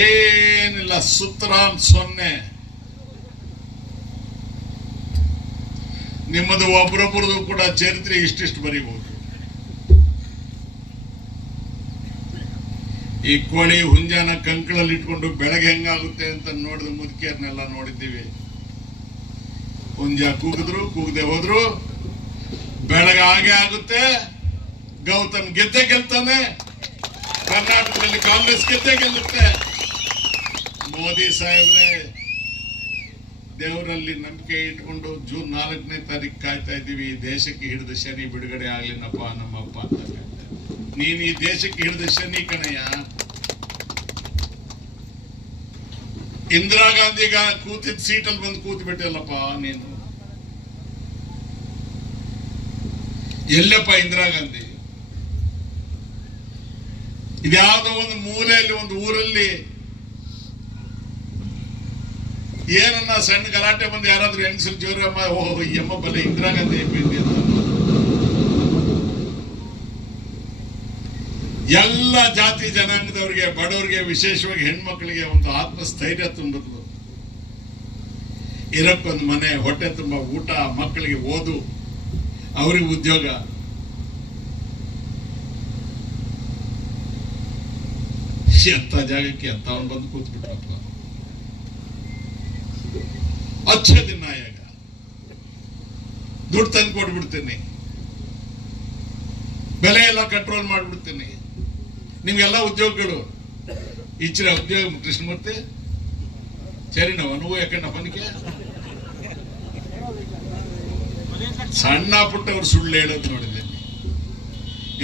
ಏನಿಲ್ಲ ಸುತ್ತರಾಮ್ ಸೊನ್ನೆ. ನಿಮ್ಮದು ಒಬ್ಬರೊಬ್ಬರದು ಕೂಡ ಚರಿತ್ರೆ ಇಷ್ಟಿಷ್ಟು ಬರೀಬಹುದು ಈ ಕೋಳಿ ಹುಂಜಾನ ಕಂಕಳಲ್ಲಿ ಇಟ್ಕೊಂಡು ಬೆಳಗ್ಗೆ ಹೆಂಗಾಗುತ್ತೆ ಅಂತ ನೋಡಿದ ಮುದುಕಿಯರ್ನೆಲ್ಲ ನೋಡಿದ್ದೀವಿ. ಹುಂಜ ಕೂಗಿದ್ರು, ಕೂಗದೆ ಹೋದ್ರು. ಬೆಳಗ್ಗೆ ಹಾಗೆ ಆಗುತ್ತೆ. ಗೌತಮ್ ಗೆದ್ದೆ ಗೆಲ್ತಾನೆ. ಕರ್ನಾಟಕದಲ್ಲಿ ಕಾಂಗ್ರೆಸ್ ಗೆದ್ದೆ ಗೆಲ್ಲುತ್ತೆ. ಮೋದಿ ಸಾಹೇಬ್ರೆ, ದೇವರಲ್ಲಿ ನಂಬಿಕೆ ಇಟ್ಕೊಂಡು ಜೂನ್ ನಾಲ್ಕನೇ ತಾರೀಕು ಕಾಯ್ತಾ ಇದ್ದೀವಿ. ದೇಶಕ್ಕೆ ಹಿಡಿದ ಶನಿ ಬಿಡುಗಡೆ ಆಗ್ಲಿನಪ್ಪ ನಮ್ಮಪ್ಪ ಅಂತ. ನೀನ್ ಈ ದೇಶಕ್ಕೆ ಹಿಡಿದ ಶನಿ ಕಣಯ್ಯ. ಇಂದಿರಾ ಗಾಂಧಿಗ ಕೂತಿದ್ದ ಸೀಟಲ್ಲಿ ಬಂದು ಕೂತ್ ಬಿಟ್ಟಿಲ್ಲಪ್ಪ ನೀನು. ಎಲ್ಲಪ್ಪ ಇಂದಿರಾ ಗಾಂಧಿ? ಇದ್ಯಾವುದೋ ಒಂದು ಮೂಲೆಯಲ್ಲಿ ಒಂದು ಊರಲ್ಲಿ ಏನನ್ನ ಸಣ್ಣ ಗಲಾಟೆ ಬಂದು ಯಾರಾದ್ರೂ ಹೆಂಗಸರು ಜೋರಮ್ಮ ಓಹೋ ಯಮ್ಮ ಬಲೆ ಇಂದಿರಾ ಗಾಂಧಿ ಎಲ್ಲ ಜಾತಿ ಜನಾಂಗದವರಿಗೆ, ಬಡವರಿಗೆ, ವಿಶೇಷವಾಗಿ ಹೆಣ್ಮಕ್ಳಿಗೆ ಒಂದು ಆತ್ಮಸ್ಥೈರ್ಯ ತುಂಬಿದ್ಲು. ಇರಕ್ಕೊಂದು ಮನೆ, ಹೊಟ್ಟೆ ತುಂಬ ಊಟ, ಮಕ್ಕಳಿಗೆ ಓದು, ಅವ್ರಿಗೆ ಉದ್ಯೋಗ. ಎಂಥ ಜಾಗಕ್ಕೆ ಎಂಥವ್ನು ಬಂದು ಕೂತ್ಬಿಟ್ರಪ್ಪ. ಅಚ್ಚ ನಾಯಕ ದುಡ್ಡು ತಂದು ಕೊಟ್ಬಿಡ್ತೀನಿ. ಬೆಲೆ ಎಲ್ಲ ಕಂಟ್ರೋಲ್ ಮಾಡ್ಬಿಡ್ತೀನಿ. ನಿಮ್ಗೆಲ್ಲ ಉದ್ಯೋಗಗಳು. ಇಚ್ಚಿರ ಉದ್ಯೋಗ ಕೃಷ್ಣಮೂರ್ತಿ. ಸರಿ ನಾವು ಅನುಭವ ಯಾಕಂಡ ಬನ್ನಿಕೆ ಸಣ್ಣ ಪುಟ್ಟವ್ರು ಸುಳ್ಳು ಹೇಳೋದು ನೋಡಿದ್ದೀನಿ.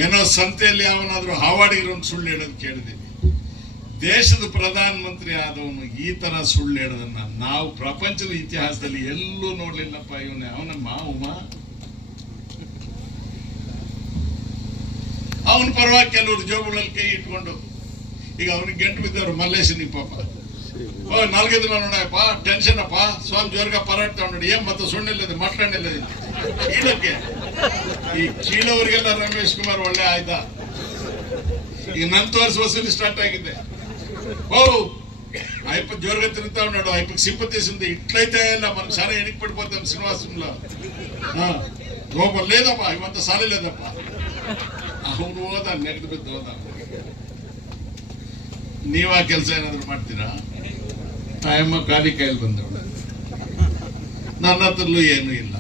ಏನೋ ಸಂತೆಯಲ್ಲಿ ಯಾವನಾದ್ರೂ ಹಾವಾಡಿಗಿರೋನ್ ಸುಳ್ಳು ಹೇಳೋದು ಕೇಳಿದ್ದೀನಿ. ದೇಶದ ಪ್ರಧಾನ ಮಂತ್ರಿ ಆದವನು ಈ ತರ ಸುಳ್ಳು ಹೇಳೋದನ್ನ ನಾವು ಪ್ರಪಂಚದ ಇತಿಹಾಸದಲ್ಲಿ ಎಲ್ಲೂ ನೋಡ್ಲಿಲ್ಲಪ್ಪ ಇವನ. ಅವನ ಮಾವುಮ ಅವನ ಪರವಾಗಿ ಕೆಲವರು ಜೋಬುಗಳಲ್ಲಿ ಕೈ ಇಟ್ಕೊಂಡು. ಈಗ ಅವ್ನಿಗೆ ಗಂಟು ಬಿದ್ದವ್ರು ಮಲ್ಲೇಶನಿ ಪಾಪ. ಓ, ನಾಲ್ಕೈದು ನೋಡಪ್ಪ. ಟೆನ್ಷನ್ ಅಪ್ಪ. ಸ್ವಾಮಿ ಜೋರ್ಗ ಪರಾಟ ನೋಡಿ. ಏನ್ ಮತ್ತೆ ಸುಣ್ಣಿಲ್ಲದೆ? ಮಟ್ಕಣ್ಣಿಲ್ಲದೆ ಕೀಳಕ್ಕೆ ಈ ಕೀಳವ್ರಿಗೆಲ್ಲ ರಮೇಶ್ ಕುಮಾರ್ ಒಳ್ಳೆ ಆಯ್ತಾ? ಈಗ ನನ್ ತೋರಿಸಿ ವಸೂಲಿ ಸ್ಟಾರ್ಟ್ ಆಗಿದೆ. ಓ ಅಯ್ಯಪ್ಪ ಜೋರ್ಗ ತಿರುಗ್ತಾವ್ ನೋಡು ಅಯ್ಯಪ್ಪ ಸಿಂಪತಿಸಿಂದ ಇಟ್ಲೈತೆ ಇಲ್ಲ మనకు చాలా ఎనికి పడిపోతాం శ్రీనివాసంలో లోప లేదప్ప ఇవంత సాలి లేదప్ప ಅವನು ಹೋದ ನೆಗೆದು ಬಿದ್ದು ಹೋದ ನೀವ್ ಆ ಕೆಲಸ ಏನಾದ್ರು ಮಾಡ್ತೀರಾ ತಾಯಮ್ಮ ಖಾಲಿ ಕೈಯಲ್ಲಿ ಬಂದವಳು ನನ್ನ ಹತ್ರಲ್ಲೂ ಏನೂ ಇಲ್ಲ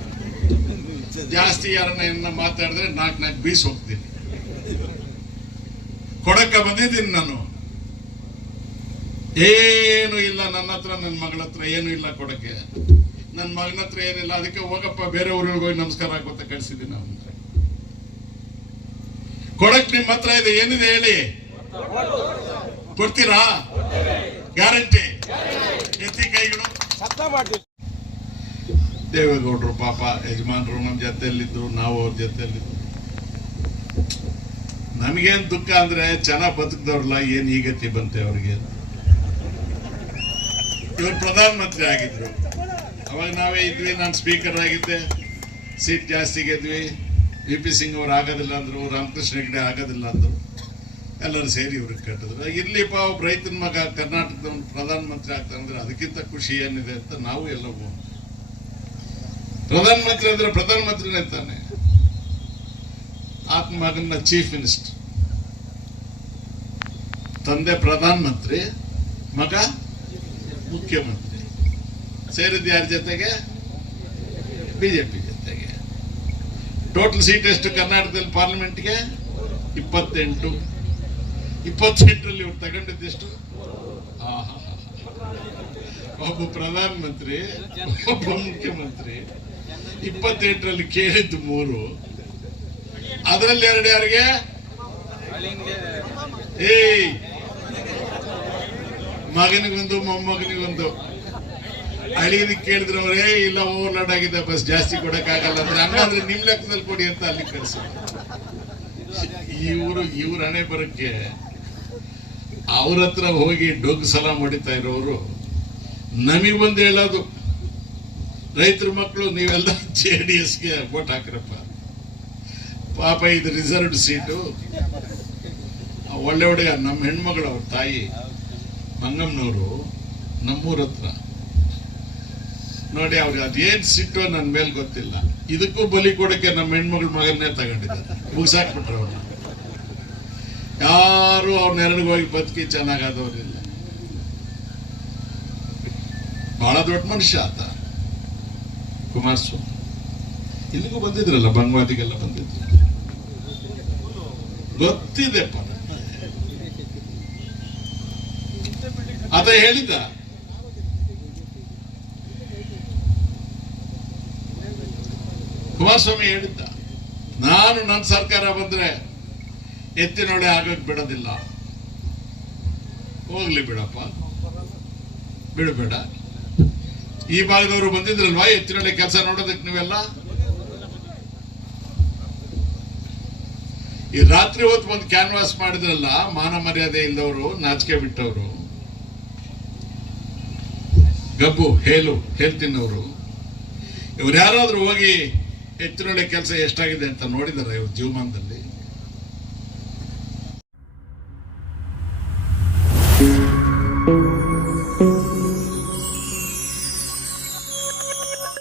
ಜಾಸ್ತಿ ಯಾರನ್ನ ಏನ ಮಾತಾಡಿದ್ರೆ ನಾಲ್ಕು ನಾಲ್ಕು ಬೀಸ್ ಹೋಗ್ತೀನಿ ಕೊಡಕ್ಕ ಬಂದಿದ್ದೀನಿ ನಾನು ಏನು ಇಲ್ಲ ನನ್ನ ಹತ್ರ ನನ್ನ ಮಗಳ ಹತ್ರ ಏನು ಇಲ್ಲ ಕೊಡಕ್ಕೆ. ನನ್ನ ಮಗನ ಹತ್ರ ಏನಿಲ್ಲ ಅದಕ್ಕೆ ಹೋಗಪ್ಪ ಬೇರೆ ಊರಿಗೆ ಹೋಗಿ ನಮಸ್ಕಾರ ಆಗುತ್ತೆ ಕಳ್ಸಿದ್ದೀನಿ ನಾವು ಕೊಡಕ್ ನಿಮ್ಮ ಹತ್ರ ಇದೆ ಏನಿದೆ ಹೇಳಿ? ಕೊಡ್ತೀರಾ? ಗ್ಯಾರಂಟಿ. ಎತ್ತಿ ಕೈಗಳು ದೇವೇಗೌಡರು ಪಾಪ ಯಜಮಾನರು ನಮ್ಮ ಜೊತೆಯಲ್ಲಿದ್ದು ನಾವು ಅವ್ರ ಜೊತೆಯಲ್ಲಿದ್ದು. ನಮಗೇನು ದುಃಖ ಅಂದ್ರೆ ಚೆನ್ನಾಗಿ ಬದುಕಿದವ್ರಲ್ಲ ಏನು ಈ ಗತಿ ಬಂತೆ ಅವ್ರಿಗೆ ಇವ್ರು ಪ್ರಧಾನ ಮಂತ್ರಿ ಆಗಿದ್ರು. ಅವಾಗ ನಾವೇ ಇದ್ವಿ, ನಾನು ಸ್ಪೀಕರ್ ಆಗಿದ್ದೆ. ಸೀಟ್ ಜಾಸ್ತಿ ಗೆದ್ವಿ. ವಿ ಪಿ ಸಿಂಗ್ ಅವ್ರು ಆಗೋದಿಲ್ಲ ಅಂದ್ರು, ರಾಮಕೃಷ್ಣ ಹೆಗ್ಡೆ ಆಗೋದಿಲ್ಲ ಅಂದ್ರು. ಎಲ್ಲರೂ ಸೇರಿ ಇವ್ರಿಗೆ ಕಟ್ಟಿದ್ರು. ಇಲ್ಲಿಪ್ಪ ಒಬ್ಬ ರೈತನ ಮಗ ಕರ್ನಾಟಕದ ಪ್ರಧಾನಮಂತ್ರಿ ಆಗ್ತಾನೆ ಅಂದ್ರೆ ಅದಕ್ಕಿಂತ ಖುಷಿ ಏನಿದೆ ಅಂತ ನಾವು ಎಲ್ಲ ಪ್ರಧಾನಮಂತ್ರಿ ಅಂದ್ರೆ ಪ್ರಧಾನ ಮಂತ್ರಿನೇ ತಾನೆ. ಆತ್ಮ ಮಗನ ಚೀಫ್ ಮಿನಿಸ್ಟರ್ ತಂದೆ ಪ್ರಧಾನಮಂತ್ರಿ, ಮಗ ಮುಖ್ಯಮಂತ್ರಿ. ಸೇರಿದ್ದು ಯಾರ ಜೊತೆಗೆ? ಬಿಜೆಪಿ ಜೊತೆಗೆ. ಟೋಟಲ್ ಸೀಟ್ ಎಷ್ಟು ಕರ್ನಾಟಕದಲ್ಲಿ ಪಾರ್ಲಿಮೆಂಟ್ಗೆ ಇಪ್ಪತ್ತೆಂಟು. ಇಪ್ಪತ್ತೆಂಟರಲ್ಲಿ ಇವ್ರು ತಗೊಂಡಿದ್ದೆಷ್ಟು. ಒಬ್ಬ ಪ್ರಧಾನ ಮಂತ್ರಿ ಒಬ್ಬ ಮುಖ್ಯಮಂತ್ರಿ, ಇಪ್ಪತ್ತೆಂಟರಲ್ಲಿ ಕೇಳಿದ್ದು ಮೂರು. ಅದರಲ್ಲಿ ಎರಡು ಯಾರಿಗೆ? ಏಯ್! ಮಗನಿಗೊಂದು, ಮೊಮ್ಮಗನಿಗೊಂದು. ಅಳಿಯನಿಗೆ ಕೇಳಿದ್ರೆ ಅವರೇ ಇಲ್ಲ ಓವರ್ಲೋಡ್ ಆಗಿದೆ, ಬಸ್ ಜಾಸ್ತಿ ಕೊಡಕ್ಕಾಗಲ್ಲ ಅಂದ್ರೆ ಹಂಗಾದ್ರೆ ನಿಮ್ ಲೆಕ್ಕದಲ್ಲಿ ಕೊಡಿ ಅಂತ ಅಲ್ಲಿ ಕಳಿಸಿ. ಇವರು ಇವ್ರ ಹಣೆ ಬರಕ್ಕೆ ಅವ್ರ ಹತ್ರ ಹೋಗಿ ಡೊಗ್ ಸಲ ಹೊಡಿತಾ ಇರೋರು, ನಮಗ್ ಬಂದು ಹೇಳೋದು, ರೈತರ ಮಕ್ಕಳು ನೀವೆಲ್ಲ ಜೆ ಡಿ ಎಸ್ಗೆ ವೋಟ್ ಹಾಕ್ರಪ್ಪ. ಪಾಪ ಇದು ರಿಸರ್ವ್ಡ್ ಸೀಟು. ಒಳ್ಳೆ ಹುಡುಗ ನಮ್ಮ ಹೆಣ್ಮಗಳು ಅವ್ರ ತಾಯಿ. ಮಂಗಮ್ಮನವರು ನಮ್ಮೂರ ಹತ್ರ. ನೋಡಿ ಅವ್ರಿಗೆ ಅದೇನ್ ಸಿಟ್ಟು ನನ್ನ ಮೇಲೆ ಗೊತ್ತಿಲ್ಲ. ಇದಕ್ಕೂ ಬಲಿ ಕೊಡಕ್ಕೆ ನಮ್ಮ ಹೆಣ್ಮಗಳ ಮಗನ್ನೇ ತಗೊಂಡಿದ್ದಾರೆ. ಮುಗಿಸಾಕ್ಬಿಟ್ರು ಅವ್ರನ್ನ ಯಾರು ಅವ್ರ ನೆರಳಿಗೆ ಹೋಗಿ ಬದುಕಿ ಚೆನ್ನಾಗಾದವ್ರಿಲ್ಲ. ಬಹಳ ದೊಡ್ಡ ಮನುಷ್ಯ ಆತ. ಕುಮಾರಸ್ವಾಮಿ. ಇಲ್ಲಿಗೂ ಬಂದಿದ್ರಲ್ಲ ಬಂಗ್ವಾದಿಗೆಲ್ಲ ಬಂದಿದ್ರು. ಗೊತ್ತಿದೆಪ್ಪ ಆತ ಹೇಳಿದ್ದ ಕುಮಾರಸ್ವಾಮಿ ಹೇಳಿದ್ದ. ನಾನು ನನ್ನ ಸರ್ಕಾರ ಬಂದ್ರೆ ಎತ್ತಿನೊಡೆ ಆಗೋಕ್ ಬಿಡೋದಿಲ್ಲ. ಹೋಗ್ಲಿ ಬಿಡಪ್ಪ. ಬಿಡಬೇಡ. ಈ ಭಾಗದವರು ಬಂದಿದ್ರಲ್ವಾ ಎತ್ತಿನೊಡೆ ಕೆಲಸ ನೋಡೋದಕ್ಕೆ ನೀವೆಲ್ಲ? ಈ ರಾತ್ರಿ ಹೊತ್ತು ಬಂದು ಕ್ಯಾನ್ವಾಸ್ ಮಾಡಿದ್ರಲ್ಲ, ಮಾನ ಮರ್ಯಾದೆ ಇಲ್ಲದವರು, ನಾಚಿಕೆ ಬಿಟ್ಟವರು. ಗಬ್ಬು ಹೇಲು ತಿನ್ನೋರು ಇವ್ರು ಯಾರಾದ್ರೂ ಹೋಗಿ ಎತ್ತಿನೊಳೆ ಕೆಲಸ ಎಷ್ಟಾಗಿದೆ ಅಂತ ನೋಡಿದಾರೆ ಇವ್ರ ಜೀವಮಾನದಲ್ಲಿ?